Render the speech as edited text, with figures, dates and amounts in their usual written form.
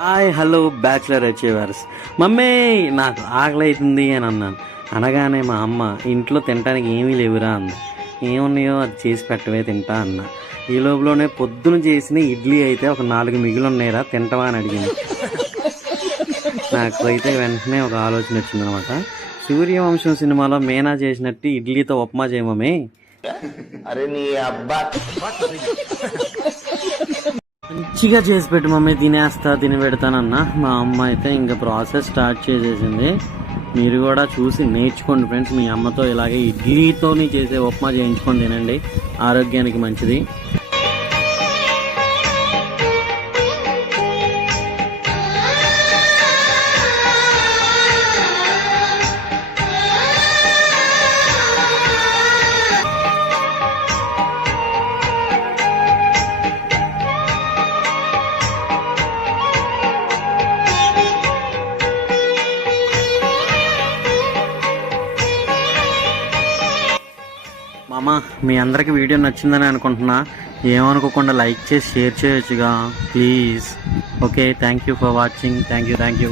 Hi hello bachelor achievers. Mummy నాకు ఆకలి అవుతుంది అని అన్నాను. అనగానే మా అమ్మ ఇంట్లో తినడానికి ఏమీ లేవురా అంది. ఏమున్నాయో అది చేసి పెట్టవే తింటా అన్న. ఈ లోపలనే పొద్దున చేసిన ఇడ్లీ అయితే ఒక 4 మిగిలి ఉన్నాయిరా తింటావా అని అడిగింది. నాకు అయితే వెంటనే ఒక ఆలోచన వచ్చిందనమాట. సూర్యవంశం సినిమాలో మీనా చేసినట్టు ఇడ్లీతో ఉప్మా చేయమమ్మే. అరే నీ అబ్బా మంచిగా చేసి పెట్టు మమ్మీ, తిని పెడతానన్నా. మా అమ్మ అయితే ఇంకా ప్రాసెస్ స్టార్ట్ చేసేసింది. మీరు కూడా చూసి నేర్చుకోండి ఫ్రెండ్స్. మీ అమ్మతో ఇలాగే ఇడ్లీతోని చేసే ఉప్మా చేయించుకొని తినండి, ఆరోగ్యానికి మంచిది. మామ, మీ అందరికి వీడియో నచ్చిందని అనుకుంటున్నా. ఏమనుకోకుండా లైక్ చేసి షేర్ చేయొచ్చుగా please. Okay, thank you for watching. Thank you.